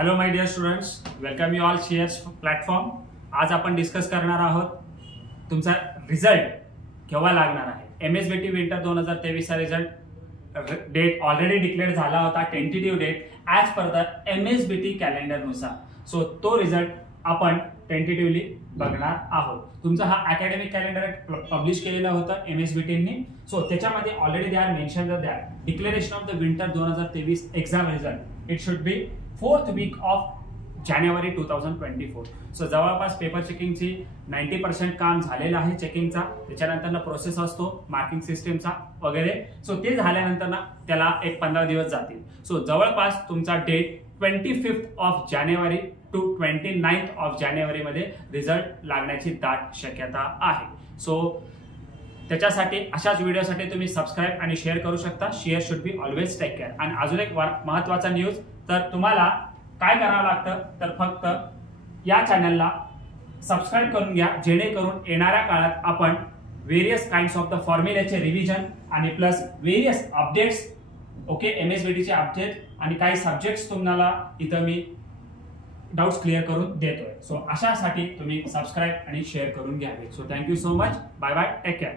Hello my dear students, welcome you all shares platform. आज आपण discuss करणार आहोत तुमचा रिझल्ट केव्हा लागणार आहे. MSBT विंटर 2023 चा रिझल्ट डेट ऑलरेडी डिक्लेअर झाला होता, tentative date as per the MSBT calendar नुसार. सो तो रिझल्ट आपण टेंटेटिव्हली बघणार आहोत. तुमचा हा अकॅडमिक कॅलेंडर पब्लिश केलेला होता MSBTनी. सो त्याच्यामध्ये already they are mention that declaration of the winter 2023 exam result it should be 4th week of January 2024. So जवळपास पेपर चेकिंगची 90% काम झालेलं आहे चेकिंगचा. त्याच्यानंतर प्रोसेस असतो मार्किंग सिस्टीमचा वगैरे. सो ते झाल्यानंतर त्याला एक 15 दिवस जातील. सो जवळपास तुमचा date 25th of January to 29th of January मध्ये रिझल्ट लागण्याची दाट शक्यता आहे. सो त्याच्यासाठी अशाच व्हिडिओसाठी तुम्ही सबस्क्राईब आणि शेअर करू शकता. Share should be always take care. आणि अजून एक महत्वाचा न्यूज, तर तुम्हाला काय करावं लागतं तर फक्त या चॅनलला सबस्क्राईब करून घ्या, जेणेकरून येणाऱ्या काळात आपण व्हेरियस काइंड्स ऑफ द फॉर्म्युलाचे रिव्हिजन आणि प्लस व्हेरियस अपडेट्स ओके MSBTचे अपडेट आणि काही सब्जेक्ट्स तुम्हाला इथं मी डाउट्स क्लिअर करून देतोय. सो अशासाठी तुम्ही सबस्क्राईब आणि शेअर करून घ्यावे. So thank you so much. Bye bye. Take care.